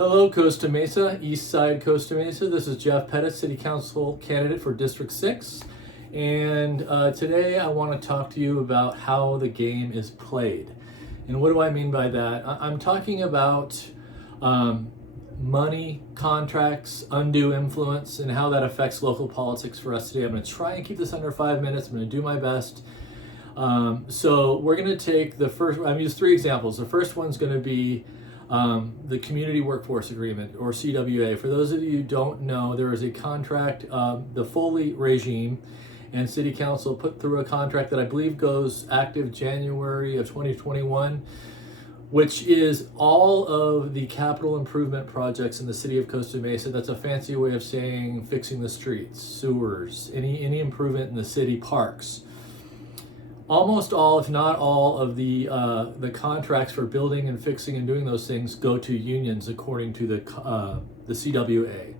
Hello, Costa Mesa, East Side Costa Mesa. This is Jeff Pettit, City Council candidate for District 6. And today I want to talk to you about how the game is played. And what do I mean by that? I'm talking about money, contracts, undue influence, and how that affects local politics for us today. I'm going to try and keep this under 5 minutes. I'm going to do my best. So we're going to take the first, I'm going to use 3 examples. The first one's going to be the Community Workforce Agreement, or CWA. For those of you who don't know, there is a contract, the Foley regime and City Council put through a contract that I believe goes active January of 2021, which is all of the capital improvement projects in the city of Costa Mesa. That's a fancy way of saying fixing the streets, sewers, any improvement in the city parks. Almost all, if not all, of the contracts for building and fixing and doing those things go to unions according to the CWA.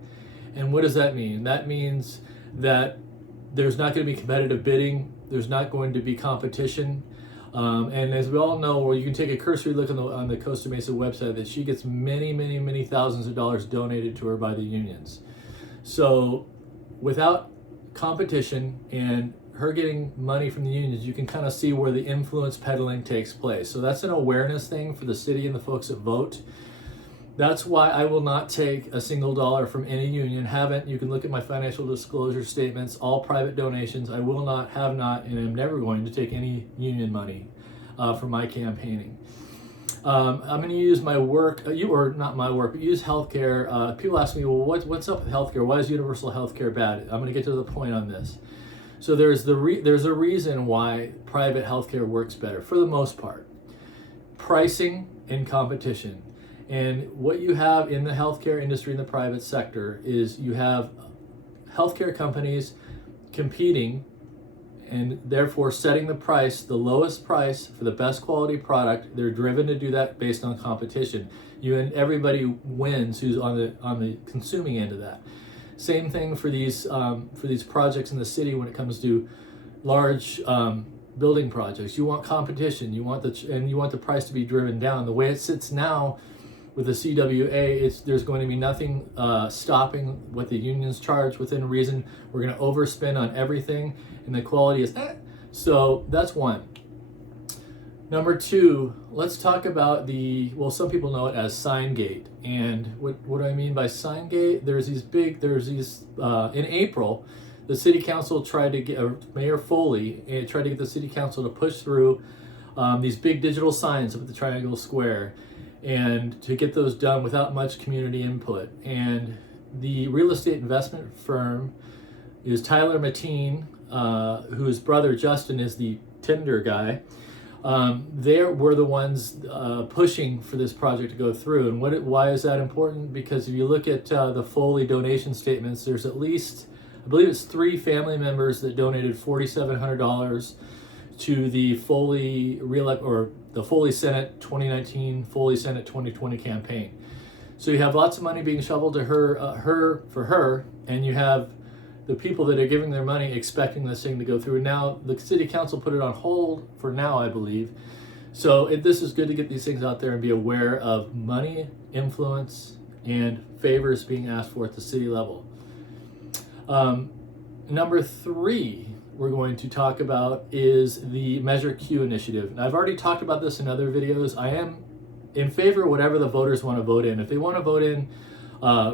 And what does that mean? That means that there's not going to be competitive bidding. There's not going to be competition. And as we all know, well, you can take a cursory look on the Costa Mesa website that she gets many thousands of dollars donated to her by the unions. So without competition and her getting money from the unions, you can kind of see where the influence peddling takes place. So that's an awareness thing for the city and the folks that vote. That's why I will not take a single dollar from any union. Haven't. You can look at my financial disclosure statements, all private donations. I will not, have not, and am never going to take any union money for my campaigning. I'm going to use my work, or not my work, but use healthcare. People ask me, well, what's up with healthcare? Why is universal healthcare bad? I'm going to get to the point on this. So there's a reason why private healthcare works better, for the most part. Pricing and competition. And what you have in the healthcare industry in the private sector is you have healthcare companies competing and therefore setting the price, the lowest price for the best quality product. They're driven to do that based on competition. You and everybody wins who's on the consuming end of that. Same thing for these projects in the city when it comes to large building projects. You want competition. You want the price to be driven down. The way it sits now with the CWA, there's going to be nothing stopping what the unions charge within reason. We're going to overspend on everything, and the quality is so that's one. Number 2, let's talk about some people know it as Signgate. And what do I mean by Signgate? In April, the city council tried to get, Mayor Foley tried to get the city council to push through these big digital signs up at the Triangle Square, and to get those done without much community input. And the real estate investment firm is Tyler Mateen, whose brother Justin is the Tinder guy. They were the ones pushing for this project to go through. And why is that important? Because if you look at the Foley donation statements, there's at least, I believe it's 3 family members that donated $4,700 to the Foley the Foley Senate 2019, Foley Senate 2020 campaign. So you have lots of money being shoveled to her, and you have the people that are giving their money expecting this thing to go through. Now the city council put it on hold for now, I believe. So this is good to get these things out there and be aware of money, influence, and favors being asked for at the city level. Number 3 we're going to talk about is the Measure Q initiative. And I've already talked about this in other videos. I am in favor of whatever the voters want to vote in. If they want to vote in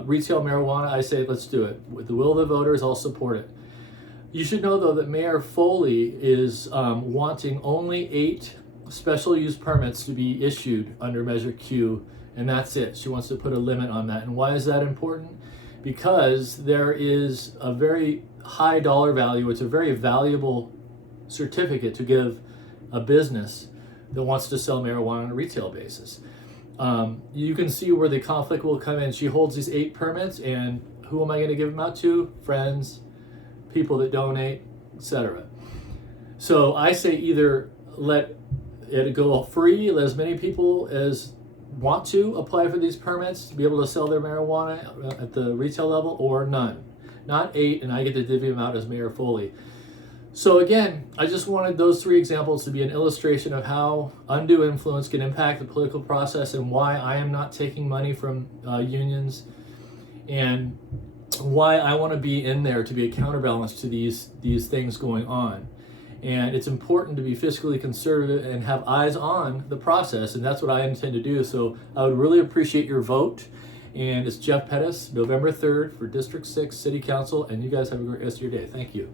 retail marijuana, I say let's do it. With the will of the voters, I'll support it. You should know, though, that Mayor Foley is wanting only 8 special use permits to be issued under Measure Q, and that's it. She wants to put a limit on that. And why is that important? Because there is a very high dollar value. It's a very valuable certificate to give a business that wants to sell marijuana on a retail basis. You can see where the conflict will come in. She holds these 8 permits, and who am I going to give them out to? Friends, people that donate, etc. So I say either let it go free, let as many people as want to apply for these permits to be able to sell their marijuana at the retail level, or none. Not 8, and I get to divvy them out as Mayor Foley. So again, I just wanted those three examples to be an illustration of how undue influence can impact the political process and why I am not taking money from unions, and why I want to be in there to be a counterbalance to these things going on. And it's important to be fiscally conservative and have eyes on the process, and that's what I intend to do. So I would really appreciate your vote. And it's Jeff Pettis, November 3rd for District 6 City Council, and you guys have a great rest of your day. Thank you.